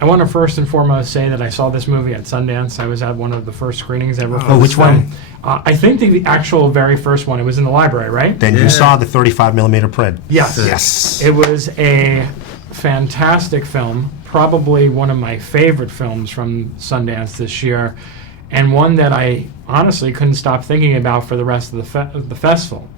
I want to first and foremost say that I saw this movie at Sundance. I was at one of the first screenings ever. Oh, which one? I think the actual very first one. It was in the library, right? Then you saw the 35 millimeter print. Yes. Yes. It was a fantastic film, probably one of my favorite films from Sundance this year, and one that I honestly couldn't stop thinking about for the rest of the festival.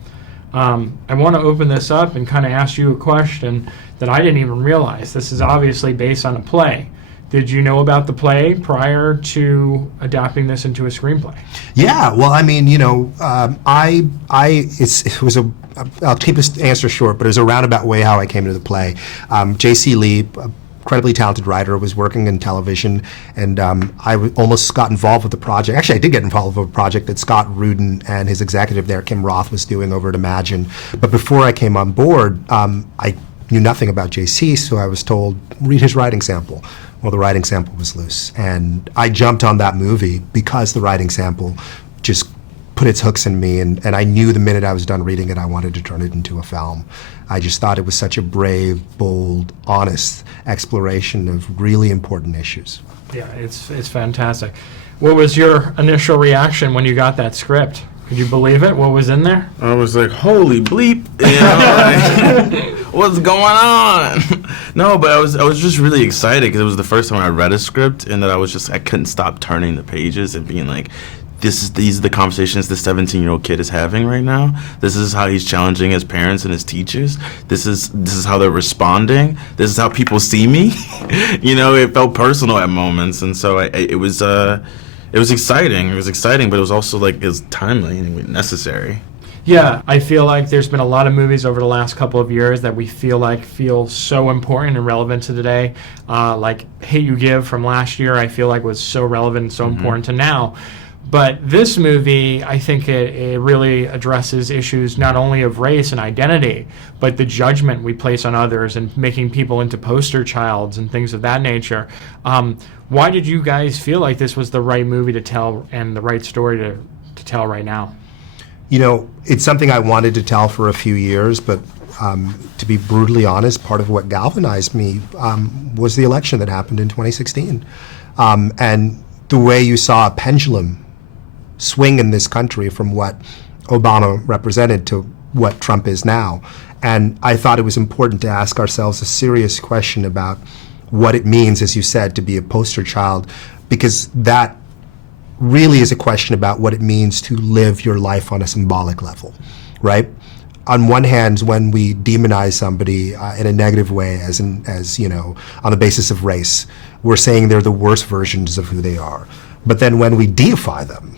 I want to open this up and kind of ask you a question that I didn't even realize. This is obviously based on a play. Did you know about the play prior to adapting this into a screenplay? Yeah, well, I mean, it was a, I'll keep this answer short, but it was a roundabout way how I came to the play. J.C. Lee, incredibly talented writer, was working in television, and almost got involved with the project. Actually, I did get involved with a project that Scott Rudin and his executive there, Kim Roth, was doing over at Imagine. But before I came on board, I knew nothing about JC, so I was told, read his writing sample. Well, the writing sample was Luce. And I jumped on that movie because the writing sample just put its hooks in me, and I knew the minute I was done reading it, I wanted to turn it into a film. I just thought it was such a brave, bold, honest exploration of really important issues. Yeah, it's fantastic. What was your initial reaction when you got that script? Could you believe it? What was in there? I was like, holy bleep, you know, like, what's going on? No, but I was just really excited because it was the first time I read a script, and that I couldn't stop turning the pages and being like, these are the conversations this 17-year-old kid is having right now. This is how he's challenging his parents and his teachers. This is how they're responding. This is how people see me. You know, it felt personal at moments, and so it was exciting. It was exciting, but it was also like it was timely and necessary. Yeah, I feel like there's been a lot of movies over the last couple of years that we feel so important and relevant to today. Like Hate U Give from last year, I feel like was so relevant and so important to now. But this movie, I think it really addresses issues not only of race and identity, but the judgment we place on others and making people into poster childs and things of that nature. Why did you guys feel like this was the right movie to tell and the right story to tell right now? You know, it's something I wanted to tell for a few years, but to be brutally honest, part of what galvanized me was the election that happened in 2016. And the way you saw a pendulum swing in this country from what Obama represented to what Trump is now. And I thought it was important to ask ourselves a serious question about what it means, as you said, to be a poster child, because that really is a question about what it means to live your life on a symbolic level, right? On one hand, when we demonize somebody in a negative way, as you know, on the basis of race, we're saying they're the worst versions of who they are. But then when we deify them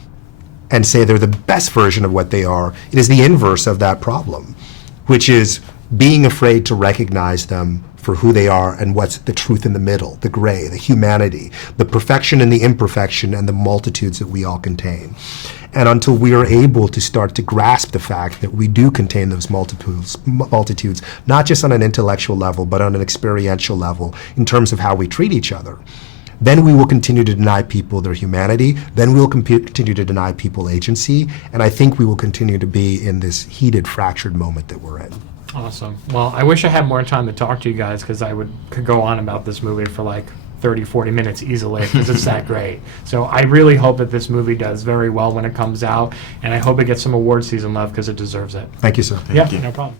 and say they're the best version of what they are, it is the inverse of that problem, which is being afraid to recognize them for who they are and what's the truth in the middle, the gray, the humanity, the perfection and the imperfection, and the multitudes that we all contain. And until we are able to start to grasp the fact that we do contain those multitudes, not just on an intellectual level, but on an experiential level in terms of how we treat each other, then we will continue to deny people their humanity, then we will continue to deny people agency, and I think we will continue to be in this heated, fractured moment that we're in. Awesome. Well, I wish I had more time to talk to you guys because could go on about this movie for like 30, 40 minutes easily because it's that great. So I really hope that this movie does very well when it comes out, and I hope it gets some award season love because it deserves it. Thank you, sir. Thank you. No problem.